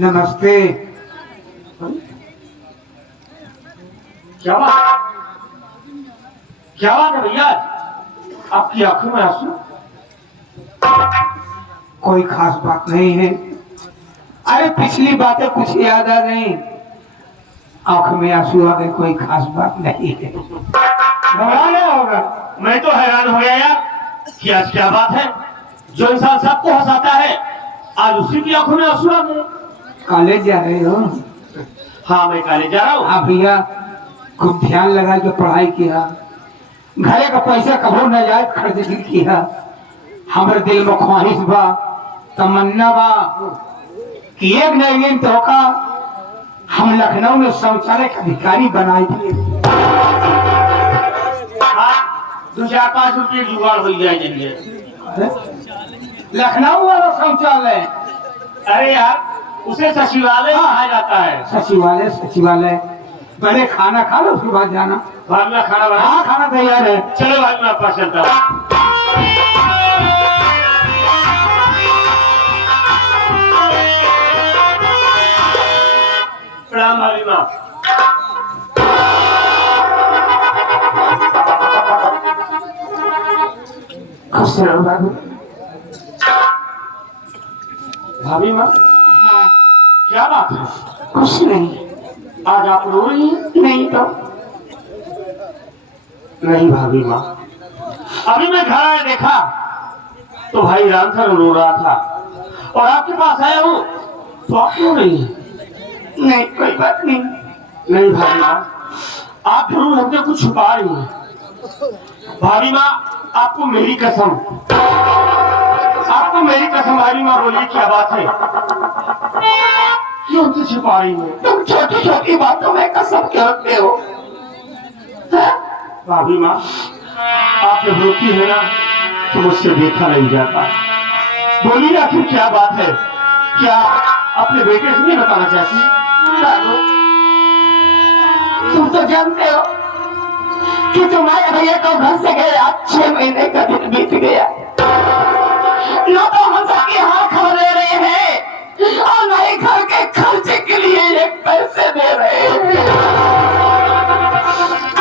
नमस्ते। क्या बात क्या बात है भैया, आपकी आंखों में आंसू? कोई खास बात नहीं है। अरे पिछली बातें कुछ याद आ गई, आंख में आंसू आ गए, कोई खास बात नहीं है। घबराना होगा। मैं तो हैरान हो गया यार कि आज क्या बात है, जो इंसान सबको हंसाता है आज उसी की आंखों में आंसू आ गए। कॉलेज जा रहे हो? हाँ मैं कॉलेज जा रहा हूँ। हाँ भैया, खूब ध्यान लगा के पढ़ाई किया, घरे का पैसा कभू नाजायज खर्च नहीं किया। हमारे दिल में ख्वाहिश बा, तमन्ना बा कि एक न एक दिन धोखा हम लखनऊ में शौचालय का अधिकारी बनाए दिए। हाँ 2-4-5 रुपये जुगाड़ हो जाएंगे। लखनऊ वाला शौचालय? अरे यार उसे सचिवालय कहा जाता है। सचिवालय सचिवालय, पहले खाना खा लो उसके बाद जाना। बाद में खाना बना। हाँ खाना तैयार है। चलो बाद में आपका चलता हूँ। प्रणाम भाभी माँ। खुश रहो बाबू। भाभी माँ क्या बात है? कुछ नहीं। आज आप रो रही हैं? नहीं तो नहीं भाभी माँ, अभी मैं घर आया देखा तो भाई रामधन रो रहा था और आपके पास आया हूँ तो आप रो रही हैं। नहीं कोई बात नहीं। नहीं भाभी माँ, आप जरूर हमसे कुछ छुपा रही हैं। भाभी माँ आपको मेरी कसम, आपको मेरी कसम भाभी माँ, बोलिए क्या बात है, क्यों हमसे छुपा रही हैं? तुम छोटी छोटी बातों में कसम क्यों रखते हो? भाभी माँ आप जब रोती है ना तो मुझसे देखा नहीं जाता। बोलिए आखिर क्या बात है, क्या अपने बेटे से नहीं बताना चाहती? तुम तो जानते हो कि तुम्हारे भैया को घर से गए आज 6 महीने का दिन बीत गया। न तो हम सबकी हाथ खबर ले रहे हैं और न ही घर के खर्चे के लिए एक पैसे दे रहे हैं।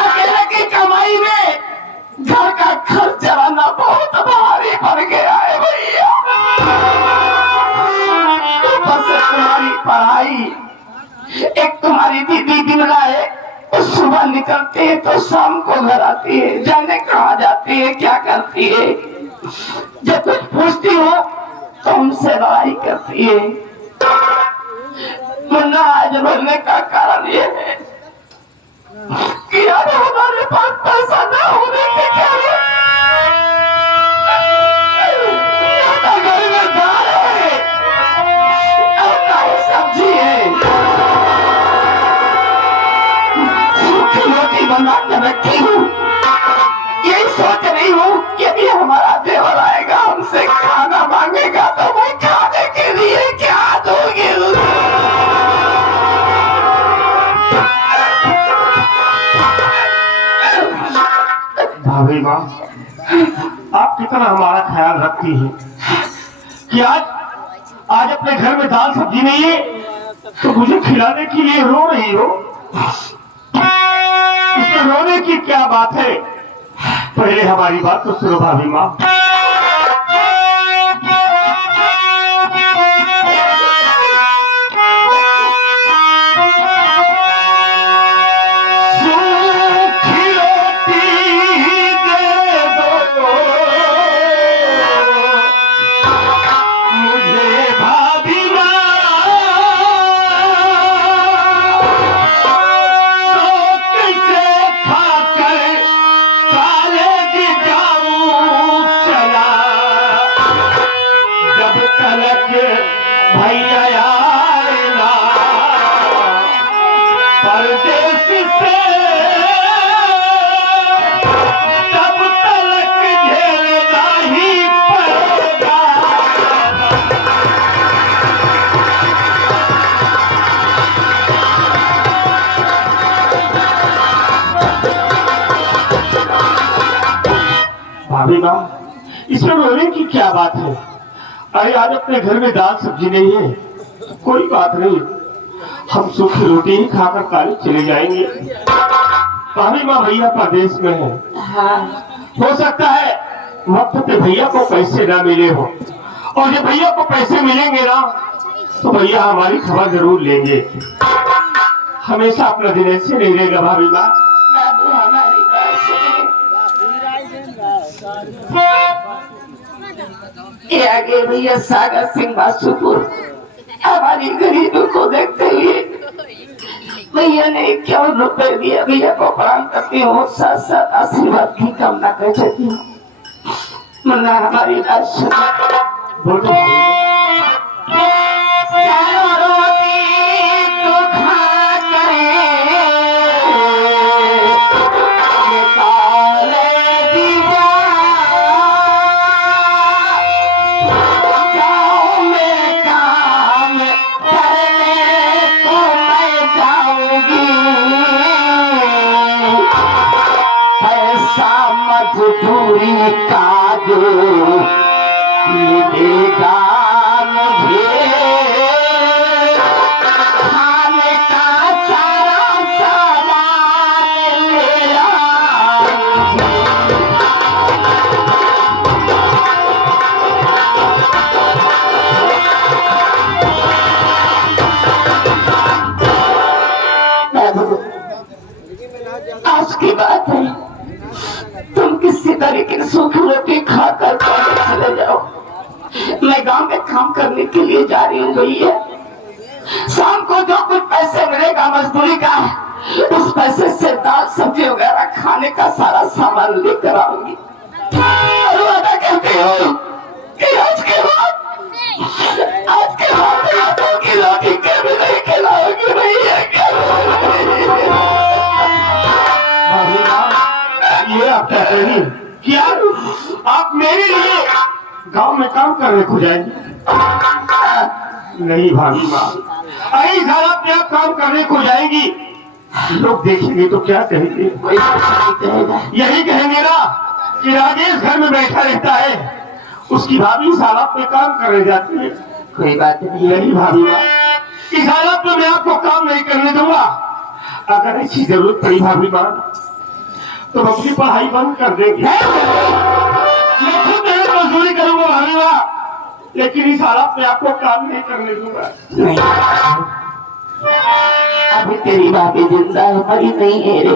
अकेले की कमाई में घर का खर्च चलाना बहुत भारी पड़ गया है भैया। ऊपर से तुम्हारी पढ़ाई, एक तुम्हारी दीदी दिन राय सुबह निकलती है तो शाम को घर आती है, जाने कहाँ जाती है, क्या करती है, जब कुछ पूछती हो तो उनसे लड़ाई करती है। मुन्ना आज रोने का कारण ये है कि आज हमारे पास पैसा न होने के कारण घर में दाल है और ना ही सब्जी है। सूखी रोटी बना के रखी हूँ, यही सोच रही हूँ कि यदि हमारा देवर आएगा हमसे खाना मांगेगा तो मैं खाने के लिए क्या दूंगी? भाभी माँ आप कितना हमारा ख्याल रखती हैं कि आज अपने घर में दाल सब्जी नहीं है तो मुझे खिलाने के लिए रो रही हो। इसमें रोने की क्या बात है? पहले हमारी बात तो सुनो भाभी माँ। भैया आएगा परदेश से तब तलक झेलना ही पड़ेगा। भाभी माँ इसमें रोने की क्या बात है? अरे आज अपने घर में दाल सब्जी नहीं है कोई बात नहीं, हम सूखी रोटी ही खाकर काली चले जाएंगे। भाभी माँ भैया प्रदेश में है। हाँ। हो सकता है वक्त पे भैया को पैसे ना मिले हो, और जब भैया को पैसे मिलेंगे ना तो भैया हमारी खबर जरूर लेंगे। हमेशा अपना दिन ऐसे नहीं रहेगा भाभी माँ। बाबू हमारी बात सुने। ये आगे भैया सागर सिंह बासुपुर हमारी गरीबों को देखते हुए भैया ने 51 रुपए दिया। भैया को प्रणाम करती हूँ, साथ साथ आशीर्वाद की कामना कर सकती हूँ। मुन्ना हमारी बात सुनो। बोलो मजदूरी का जो मिलेगा मुझे, खाने का सारा सामान मेरा। आज की बात है, तुम किसी तरीके से सूखी रोटी खाकर चले जाओ। मैं गांव में काम करने के लिए जा रही हूँ भैया। शाम को जो कुछ पैसे मिलेगा मजदूरी का, उस पैसे से दाल सब्जी वगैरह खाने का सारा सामान लेकर आऊंगी। और वादा करती हूँ कि आज के बाद सूखी रोटी कभी नहीं खिलाऊंगी भैया। भाभी माँ, ये आप कह रही हैं कि आप मेरे लिए गांव में काम करने को जाएंगे? नहीं भाभी माँ, अरे घर अपने आप काम करने को जाएंगी, लोग देखेंगे तो क्या कहेंगे? यही कहेंगे ना कि राजेश घर में बैठा रहता है, उसकी भाभी सालाब पे काम करने जाती है। कोई बात नहीं। यही भाभी माँ, इस हालत में मैं आपको काम नहीं करने दूंगा। अगर ऐसी जरूरत पड़ी भाभी माँ तो हम अपनी पढ़ाई बंद कर देंगे। मैं खुद मेहनत मजदूरी करूंगा भाभी माँ, लेकिन इस हालत में आपको काम नहीं करने दूंगा। नहीं, अभी तेरी भाभी जिंदा है, मरी नहीं है रे।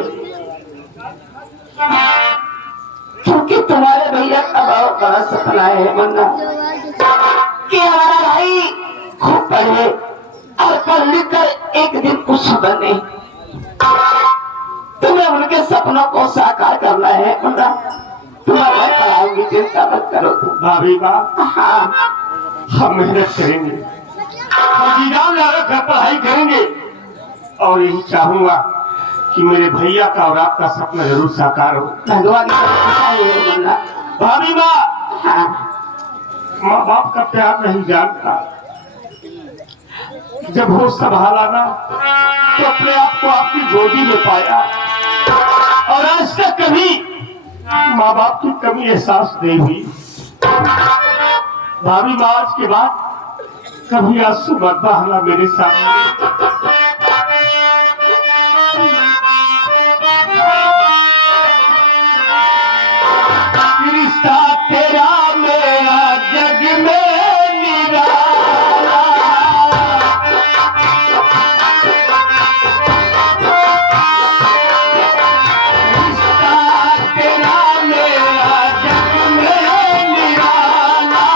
क्योंकि तुम्हारे भैया का बहुत बड़ा सपना है मुन्ना कि हमारा भाई खूब पढ़े और पढ़ लिख कर एक दिन कुछ बने। तुम्हें उनके सपनों को साकार करना है मुन्ना। तुम्हें मैं पढ़ाऊंगी, चिंता मत करो तुम। भाभी माँ, हाँ, हम मेहनत करेंगे, हम जीजान लगाकर पढ़ाई करेंगे, और यही चाहूंगा कि मेरे भैया का और आपका सपना जरूर साकार हो। भगवान का कृपा है मुन्ना। भाभी माँ, हाँ, माँ बाप का प्यार नहीं जानता, जब वो संभाला ना तो अपने आप को आपकी गोदी में पाया, और आज तक कभी माँ बाप की कमी एहसास नहीं हुई। भाभी माँ, आज के बाद कभी आंसू मत बहाना मेरे सामने। रिश्ता तेरा मेरा जग में निराला, रिश्ता तेरा मेरा जग में निराला,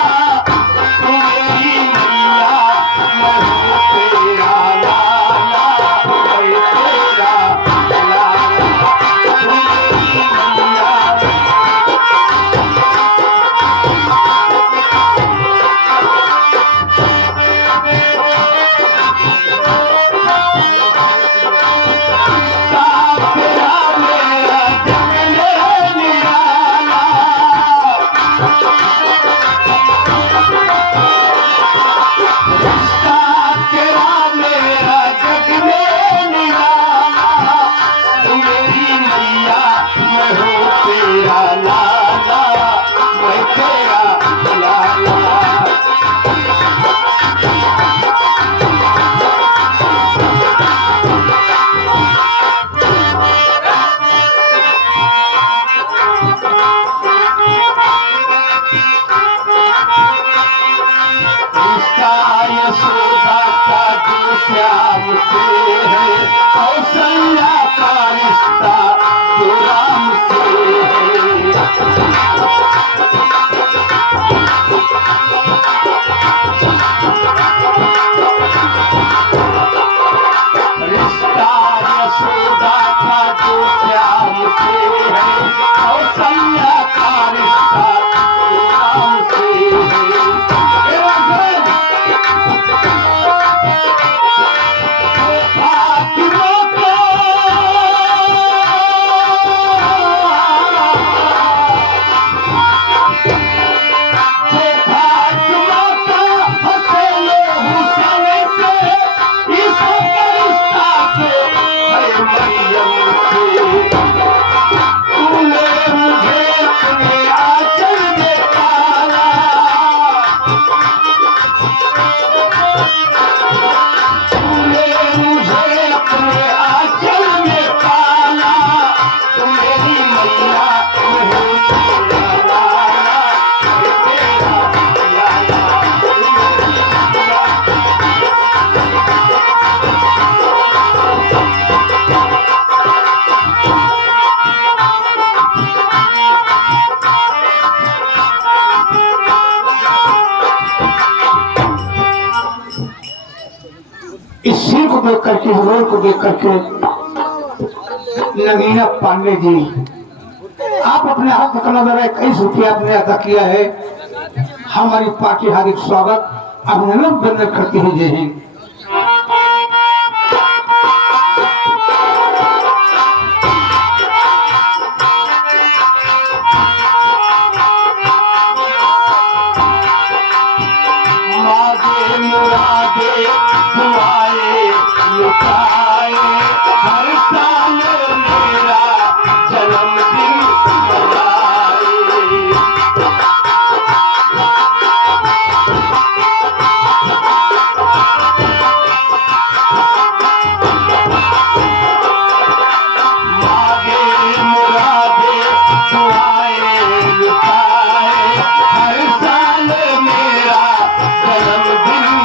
तू मेरी मैया मैं हूँ तेरा लाला। से है, कौशल्या का रिश्ता जो राम से है। रिश्ता यशोदा का जो श्याम से है, कौशल्या का रिश्ता जो राम से है। इस सीन को देख करके, रोल को देख करके नगीना पांडे जी, आप अपने हाथ में कला दर 21 रुपया आपने अदा किया है। हमारी पार्टी हार्दिक स्वागत अभिनंदन बंदन करती है। जय हिंद। हर साल मेरा जन्मदिन मांगे मुरादे दुआएं लुटाए, हर साल मेरा जन्मदिन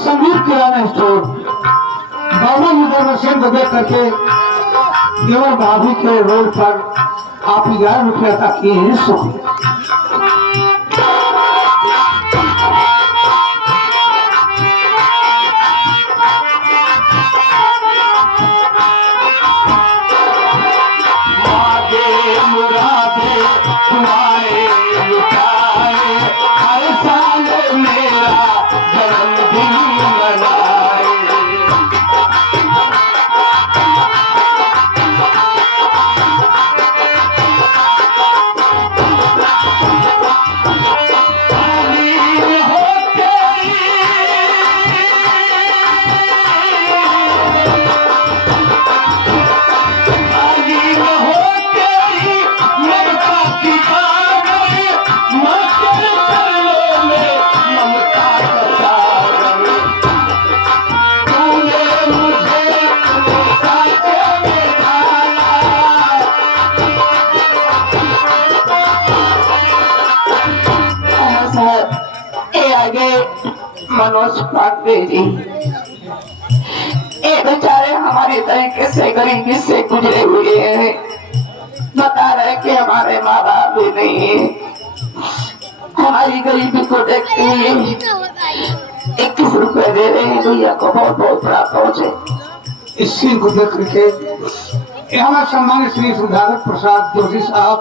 संगीत किराना स्टोर बाबा युद्ध को देख करके केवल भाभी के रोल पर आप 11 रुपया अदा किए हैं। शुक्रिया। मुरादे तुम्हारे लुटाए, हर साल मेरा जन्मदिन मनाए। मनोज पांडे जी, ये बेचारे हमारे तरीके से गरीबी से गुजरे हुए हैं। बता रहे कि हमारे माँ बाप भी नहीं है। हमारी गरीबी को देखते हुए 21 रुपए दे रहे हैं। भैया को बहुत बहुत बड़ा पहुंचे। इस सीन को देख करके हमारे सम्मानित श्री सुधारक प्रसाद जोशी साहब,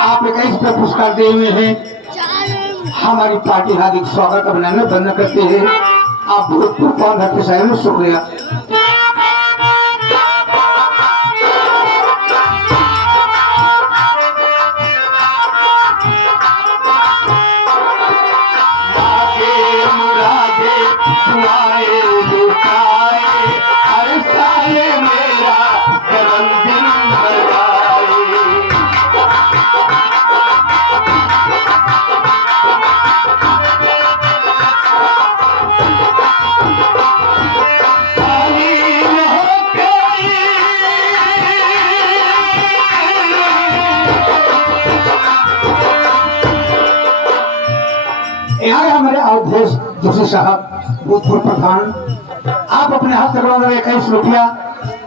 आप 21 रुपये पुरस्कार दिए हुए हैं। हमारी पार्टी हार्दिक स्वागत अभिनंदन बंद करते हैं। आप भूतपूर्व कौन है साहब में शुक्रिया। यहाँ हमारे अवधेश जोशी साहब भूतपूर्व प्रधान, आप अपने हाथ से 21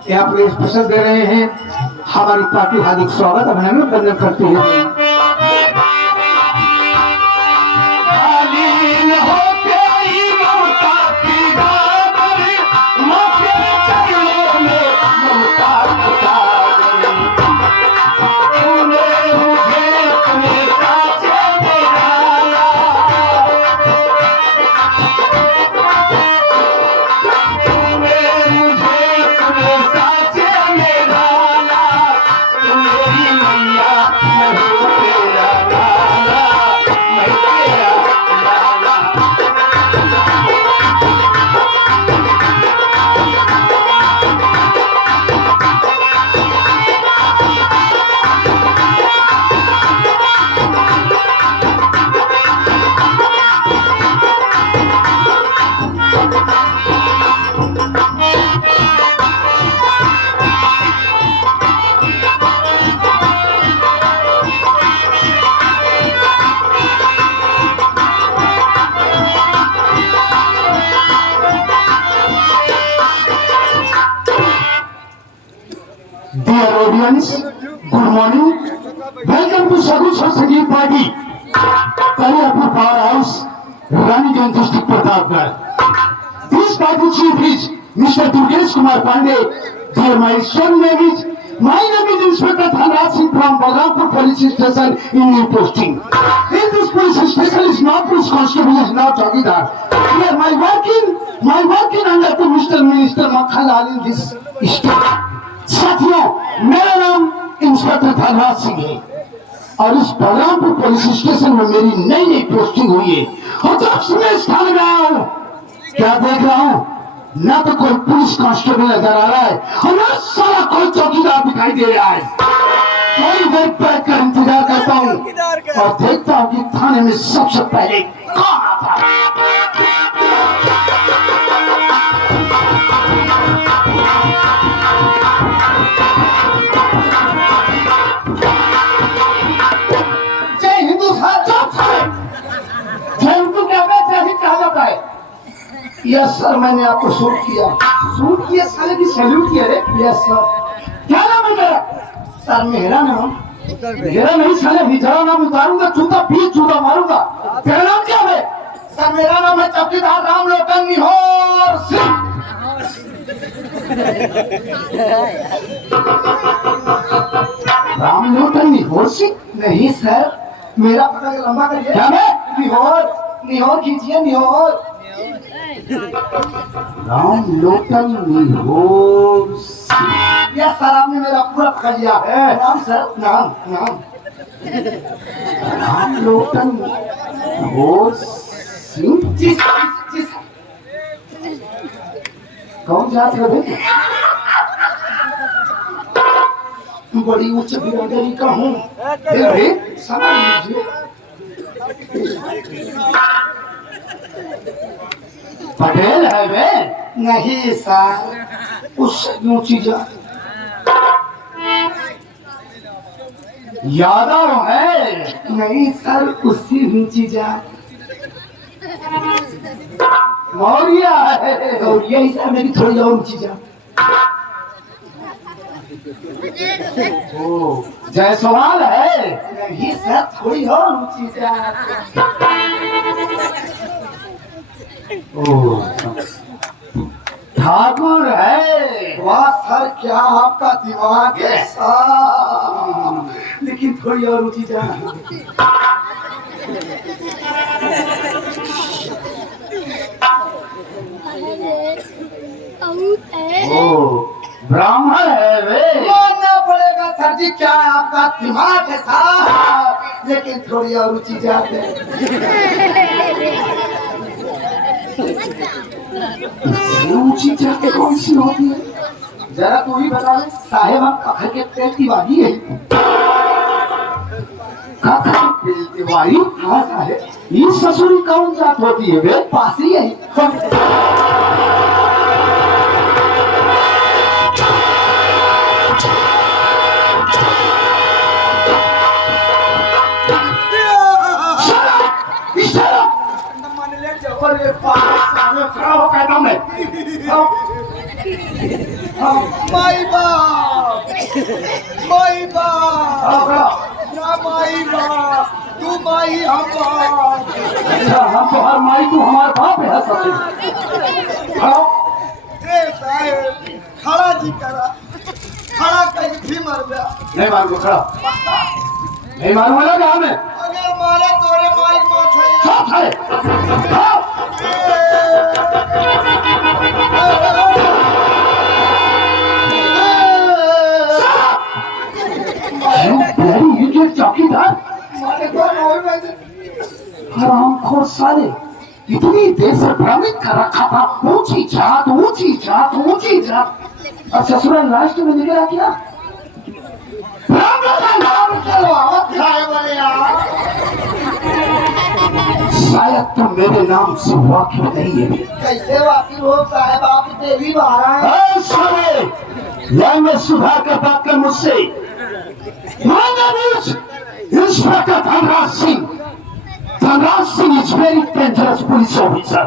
ये आप स्पेशल दे रहे हैं। हमारी पार्टी हार्दिक स्वागत अभिनंदन करती है। Dear audience, good morning. Welcome to Sagu Sangeet Party. Karyapur Power House, Raniganj District, Pratapgarh. This party chief is Mr. Durgesh Kumar Pandey. Dear my son name is Inspector Dhanraj Singh from Balrampur Police Station in new posting. In this police station is not police constable, is not Chowkidar. Here my working under to Mr. Minister Makhanlal in this state. साथियों, मेरा नाम inspector Dhanraj Singh है और इस Balrampur police station में मेरी नई posting हुई है। और जब से मैं इस थाने में आया हूँ, क्या देख रहा हूँ, ना तो कोई पुलिस कांस्टेबल नजर आ रहा है और ना सारा कोई चौकीदार दिखाई दे रहा है। थोड़ी देर बैठ कर इंतजार करता हूँ और देखता हूँ कि थाने में सबसे पहले कौन आता है। यस सर, मैंने आपको शूट किया साले भी सैल्यूट किया रे। Yes sir. क्या नाम है तेरा? सर मेरा नहीं साले, हिजड़ा नाम उतारूंगा, जूता मारूंगा। तेरा नाम क्या है? सर मेरा नाम है चौकीदार रामलोटन निहोर सिंह। रामलोटन निहोर सिंह? नहीं सर, मेरा पता लंबा करिए। क्या है? निहोर खींचिए, निहोर। रामलोटन निहोर सिंह। यह सर आपने मेरा पूरा पकड़ लिया है। नाम सर, नाम रामलोटन निहोर सिंह। जी सर। कौन जात है बेटे? बड़ी उच्च बिरादरी का हूँ। समझ लीजिए। पटेल है वे? नहीं सर, उससे ऊंची जात। यादव है? नहीं सर, उससे ऊंची जात। मौर्य है? मौर्य ही सर, मेरी थोड़ी और ऊंची जात। ओ जायसवाल है? नहीं सर, थोड़ी और ऊंची जात। ठाकुर है? वाह सर, क्या आपका दिमाग है सर, लेकिन थोड़ी और ऊंची जात। ब्राह्मण है वे? मानना पड़ेगा सर जी, क्या आपका दिमाग है सर, लेकिन थोड़ी और ऊंची जात है। ऊंची जात कौन सी होती है? जरा तू ही बता दे साहेब। हम कखर के पेट की वादी है। कखर के पेट की वादी? हाँ साहेब। ये ससुरी कौन जात होती है वे? पासी है। माई बाप ना माई बाप तू माई हम बाप। अच्छा हम तो हर माई तू हमारे बाप है सब। हाँ ए साहेब खड़ा जी करा खड़ा कहीं भी मर गया। नहीं मारूंगा खड़ा नहीं मारूंगा ना हमें अगर मारे तोरे माई मौत है। सब है हाँ। ये चौकीदार मारे तो मोर में हरामखोर साले इतनी देर से भ्रमित कर रखा था। ऊंची जात ऊंची जात ऊंची जात और ससुराल लास्ट में निकला क्या नाम आवत खाए वाले यार। शायद तुम मेरे नाम से वाकिफ नहीं है। कैसे वाकिफ हो साहब आप देवी महाराज। ऐ साले लैंग्वेज सुधार कर बात कर मुझसे। Inspector Dhanraj Singh is very dangerous police officer.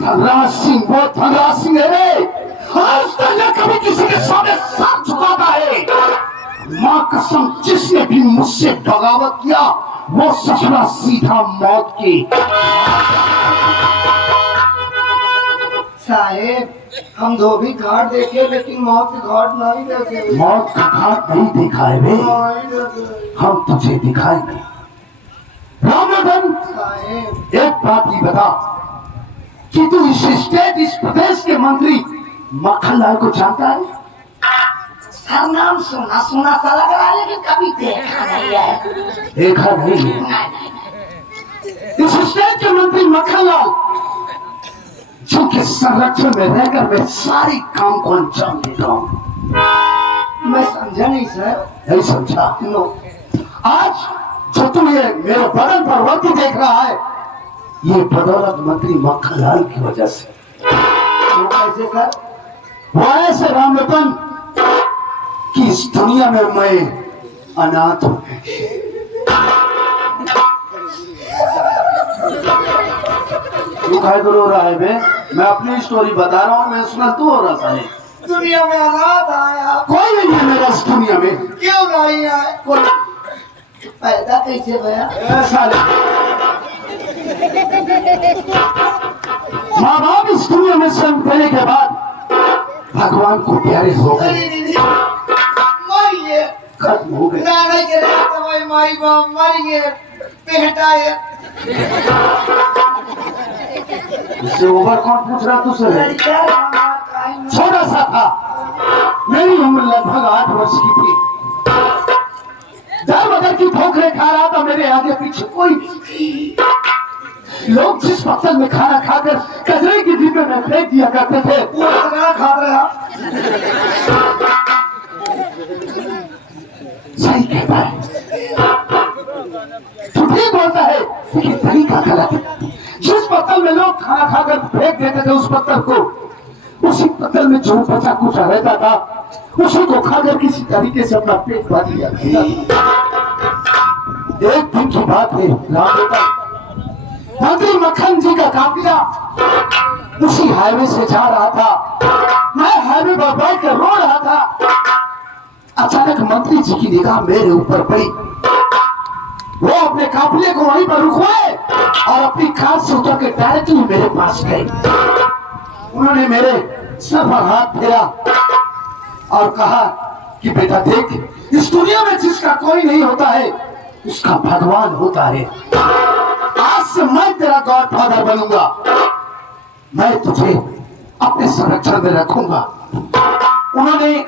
Dhanraj Singh वो धनराज सिंह है रे। आज तक न कभी किसी के सामने सर झुकाता है। मां कसम जिसने भी मुझसे बगावत किया वो ससुरा सीधा मौत की। साहेब हम धोबी घाट देखे लेकिन मौत के घाट नहीं देखे। मौत का घाट नहीं देखा है बे नहीं देखे। हम तुझे दिखाएंगे। रामधन साहेब एक बात ही बता कि तू इस स्टेट इस प्रदेश के मंत्री मक्खनलाल को जानता है। सर नाम सुना सुना सा लग रहा है लेकिन कभी देखा नहीं है। देखा नहीं है। इस स्टेट के मंत्री मक्खनलाल जिनके संरक्षण में रहकर मैं सारी काम को अंजाम देता हूँ। मैं समझा नहीं सर। नहीं समझा। नो आज जो तू ये मेरे बदन पर वर्दी देख रहा है ये बदौलत मंत्री मक्खनलाल की वजह से। वो कैसे सर। वो ऐसे रामरतन कि इस दुनिया में मैं अनाथ हूं। तू काय रो रहा है बे? मैं अपनी स्टोरी बता रहा हूँ। मैं सुना तू हो रहा है। दुनिया में अनाथ आया कोई नहीं है मेरा इस दुनिया में। क्यों नहीं आए। कोई पैदा कैसे भया। ऐसा माँ बाप इस दुनिया में जन्म देने के बाद भगवान को प्यारे हो गए। अरे दीदी मरिए खत्म हो गए। नाना के रहते भाई माई बाप मरिए बेटा है। इससे ओवर कौन पूछ रहा तुझसे? लड़का हमारा टाइम छोटा सा था। मेरी उम्र लगभग 8 वर्ष की थी। दर बदर की ठोकरें खा रहा था। मेरे आगे पीछे कोई नहीं। लोग जिस पत्थर में खाना खाकर कचरे की डिब्बे में फेंक दिया करते थे वो खाना खा रहा। सही कहता है। तू ठीक बोलता है लेकिन तरीका गलत है। जिस पत्थर में लोग खाना खाकर फेंक देते थे उस पत्थर को उसी पत्थर में जो बचा कुचा रहता था उसी को खाकर किसी तरीके से अपना पेट भर लिया। एक दिन की बात है राम बेटा मंत्री मक्खन जी का काफिला उसी हाईवे से जा रहा था। मैं हाईवे पर बैठ कर रो रहा था। अचानक मंत्री जी की निगाह मेरे ऊपर पड़ी। वो अपने काफिले को वहीं पर रुकवाए और अपनी कार से उतर के डायरेक्टली मेरे पास गए। उन्होंने मेरे सर पर हाथ फेरा और कहा कि बेटा देख इस दुनिया में जिसका कोई नहीं होता है उसका भगवान होता है। आज से मैं तेरा गॉड फादर बनूंगा। मैं तुझे अपने संरक्षण में रखूंगा। उन्होंने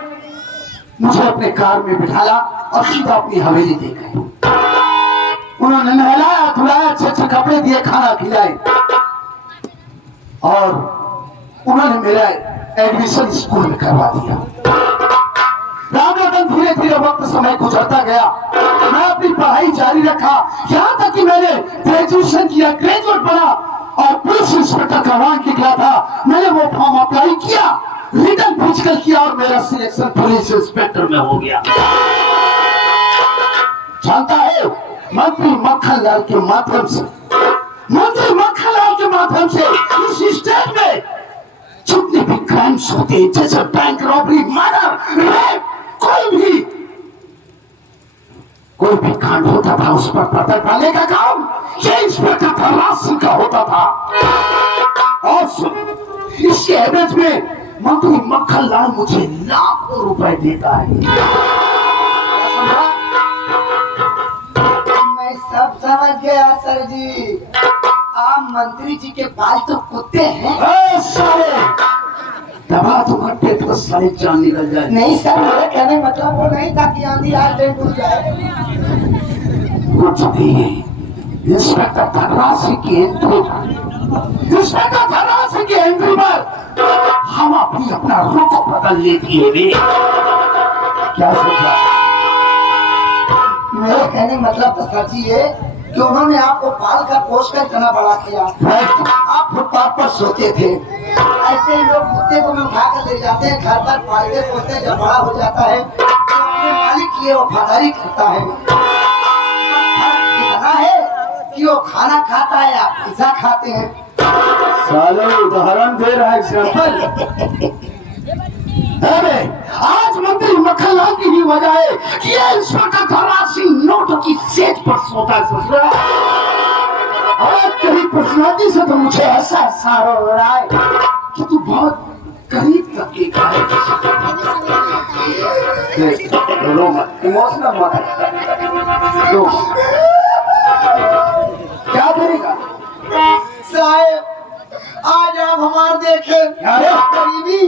मुझे अपने कार में बिठाया और सीधा अपनी हवेली ले गए। उन्होंने नहलाया धुलाया अच्छे अच्छे कपड़े दिए खाना खिलाए और उन्होंने मेरा एडमिशन स्कूल में करवा दिया। रामरतन धीरे धीरे वक्त समय गुजरता गया। मैं अपनी पढ़ाई जारी रखा यहाँ तक कि मैंने ग्रेजुएशन किया ग्रेजुएट बना और पुलिस इंस्पेक्टर का रैंक निकला था। मैंने वो फॉर्म अप्लाई किया रिटर्न फिजिकल किया और मेरा सिलेक्शन पुलिस इंस्पेक्टर में हो गया। जानता है मंत्री मक्खनलाल के माध्यम से इस स्टेट में क्राइम्स होते हैं जैसे बैंक रॉबरी, मर्डर, रेप, कोई भी कांड होता था उस पर पर्दा डालने का काम ये इंस्पेक्टर प्रहलाद सिंह का होता था। और सुन, इसके एवज में मंत्री मक्खन लाल मुझे लाखों रुपए देता है। मैं सब समझ गया सर जी। आप मंत्री जी के बाल तो कुत्ते हैं। साले दबा तो कट्टे तो साले जान निकल जाए। नहीं सर, मेरे कहने मतलब वो नहीं था कि आंधी आज दिन टूट जाए। कुछ भी इंस्पेक्टर धनराज सिंह की एंट्री, इंस्पेक्टर धनराज सिंह की एंट्री पर हम अपना रुख बदल लेती है। क्या सोचा? मेरे कहने मतलब तो सर जी है कि उन्होंने आपको पाल कर पोष कर इतना बड़ा किया। आप फुटपाथ पर सोते थे, ऐसे ही लोग कुत्ते को भी उठा कर ले जाते हैं घर पर, पालते पोसते, जब बड़ा हो जाता है तो अपने मालिक की वफादारी करता है। फर्क इतना है कि वो खाना खाता है, आप पिज्जा खाते हैं। साले उदाहरण दे रहा है एग्जाम्पल। अरे आज मंत्री मक्खनलाल की ही वजह है कि ये इंस्पेक्टर धनराज सिंह नोटों की सेज पर सोता है। और तेरी पर्सनालिटी से तो मुझे ऐसा एहसास हो रहा है कि तू बहुत करीब तक का है। इमोशनल मत लो। क्या करेगा साहब? आज आप हमारे देखे गरीबी,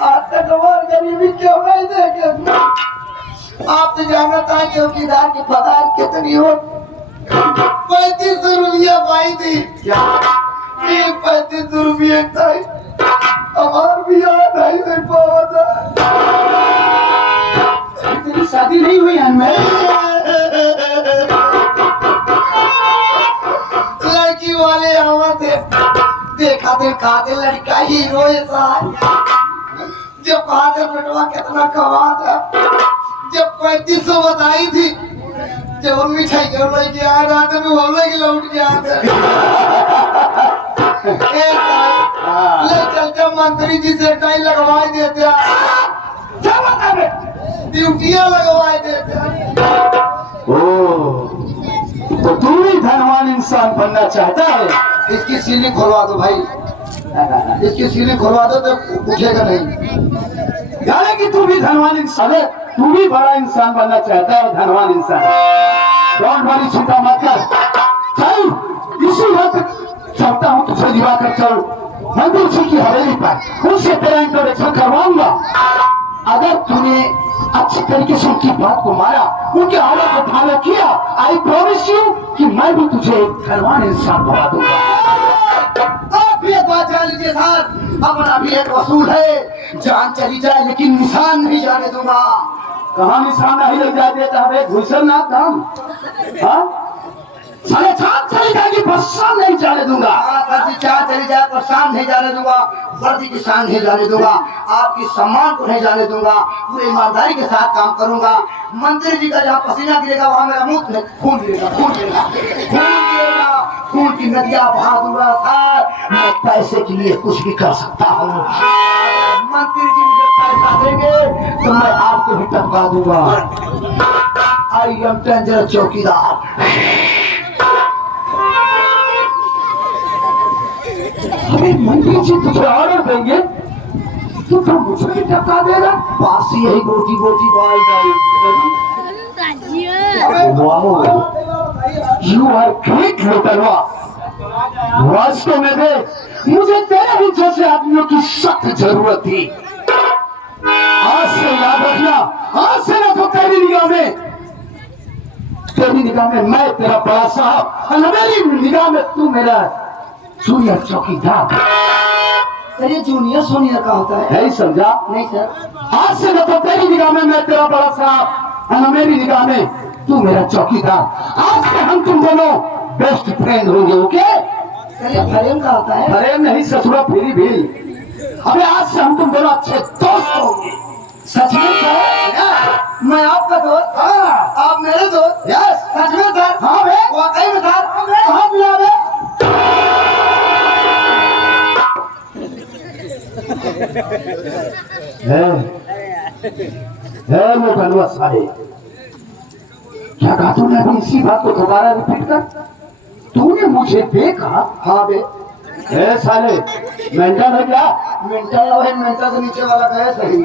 आज तक हमारी गरीबी क्यों नहीं देखे? आप तो जानता है चौकीदार की पगार कितनी हो? 3500 रुपया पाई थी। 3500 रुपये था, हमार भी याद आई नहीं पावा। तेरी शादी नहीं हुई अनमेल? लड़की वाले आवा थे, देखा थे लड़का हीरो ऐसा। जब कहा था बेटवा कितना कमा था, जब 3500 बताई थी, जब हम मिठाई लेके आए रात में हम लोग लौट के आते ले चलते मंत्री जी से टाई लगवा देते, ड्यूटियां लगवा देते। तो तू भी धनवान इंसान बनना चाहता है? इसकी सीली खुलवा दो भाई, इसकी सीली खुलवा दो तो पूछेगा नहीं। यानी कि तू भी धनवान इंसान है, तू भी बड़ा इंसान बनना चाहता है, धनवान इंसान। डोंट वरी, चिंता मत कर। चल इसी वक्त चलता हूँ तुझे दिवा कर चल मंदिर जी की हवेली पर, उससे तेरा इंट्रोडक्शन करवाऊंगा। अगर तूने अच्छी तरीके से उनकी बात को मारा, उनके ऑर्डर को फॉलो किया, आई प्रॉमिस यू कि मैं भी तुझे एक धनवान इंसान बना दूंगा। आप भी एक बात जान लीजिए साहब, हमारा भी एक वसूल है, जान चली जाए लेकिन निशान नहीं जाने दूंगा। कहाँ निशान नहीं लग जाए देता है घुसन ना काम? हाँ साले चाँद चली जाएगी पर शान नहीं जाने दूंगा। चाँद चली जाए पर शान नहीं जाने दूंगा, वर्दी की शान नहीं जाने दूंगा, आपकी सम्मान को नहीं जाने दूंगा, पूरी ईमानदारी के साथ काम करूंगा। मंत्री जी का जहाँ पसीना गिरेगा वहाँ मेरा मुंह खून गिरेगा, खून गिरेगा, खून गिरेगा, खून की नदियाँ बहा दूंगा। सर मैं पैसे के लिए कुछ भी कर सकता हूँ। मंत्री जी मुझे पैसा देंगे तो मैं आपको भी टपका दूंगा। आई एम डेंजरस चौकीदार। अरे मंत्री जी तुझे ऑर्डर देंगे तो तुम मुझे भी टपका देगा? पास ही यही गोटी गोटी बाल जाए। यू आर ग्रेट लोटरवा। वास्तव में देख, मुझे तेरे भी जैसे आदमियों की सख्त जरूरत थी। आज से याद रखना, आज से ना तो तेरी निगाह में मैं तेरा बड़ा साहब और मेरी निगाह में तू मेरा जूनियर चौकीदार। सर ये जूनियर सोनियर का होता है? नहीं समझा? नहीं सर। आज से ना तो तेरी निगाह में मैं तेरा बड़ा साहब और मेरी निगाह में तू मेरा चौकीदार। आज से हम तुम दोनों बेस्ट फ्रेंड होंगे। ओके? सर ये प्रेम का होता है? प्रेम नहीं ससुरा फिरी भी। अबे आज से हम तुम दोनों अच्छे दोस्त होंगे। सच में सर? मैं आपका दोस्त? हाँ। आप मेरे दोस्त? यस। सच में सर? हाँ बे। वाकई में सर? कहाँ मिला बे? है मोटलवा साले, क्या कहा तूने अभी? इसी बात को दोबारा रिपीट कर। तूने मुझे देखा? हाँ बे, ए साले, मेंटल है क्या? मेंटल है, मेंटल के नीचे वाला कहे सही।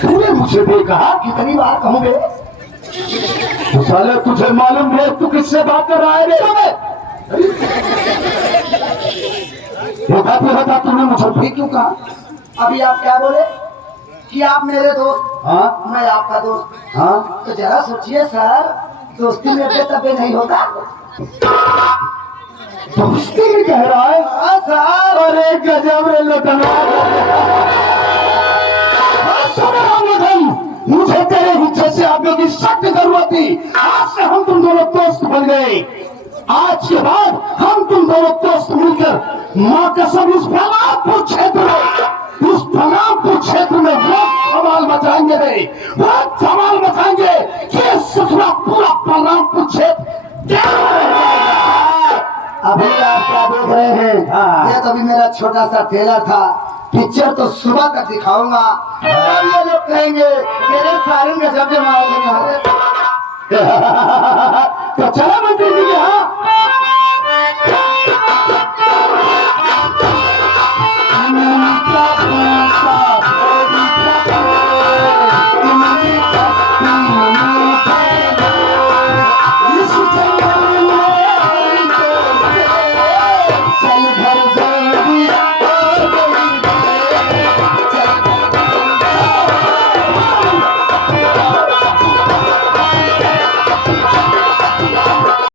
तूने मुझे देखा? कितनी बार कहूँ बे? तो साले तुझे मालूम है तू किससे बात कर रहा है? बता तूने मुझे भी क्यों कहा? अभी आप क्या बोले कि आप मेरे दोस्त, हाँ मैं आपका दोस्त। हाँ, तो जरा सोचिए सर, दोस्ती में बेतबे नहीं होता। दोस्ती में कह रहा है? हाँ सर। अरे गजब रे लटना, मुझे तेरे हिस्से से आगे की सख्त जरूरत थी। आज से हम तुम दोनों दोस्त बन गए। आज के बाद हम तुम दोनों दोस्त मिलकर माँ कसम इस बलरामपुर क्षेत्र में, इस बलरामपुर क्षेत्र में वो धमाल मचाएंगे रे, वो धमाल मचाएंगे कि ससुरा पूरा बलरामपुर क्षेत्र। अभी आप क्या देख रहे हैं? ये तो अभी मेरा छोटा सा ट्रेलर था। पिक्चर तो सुबह तक दिखाऊंगा। तब ये लोग कहेंगे मेरे सारे में जब मार देंगे। तो चला मंत्री जी के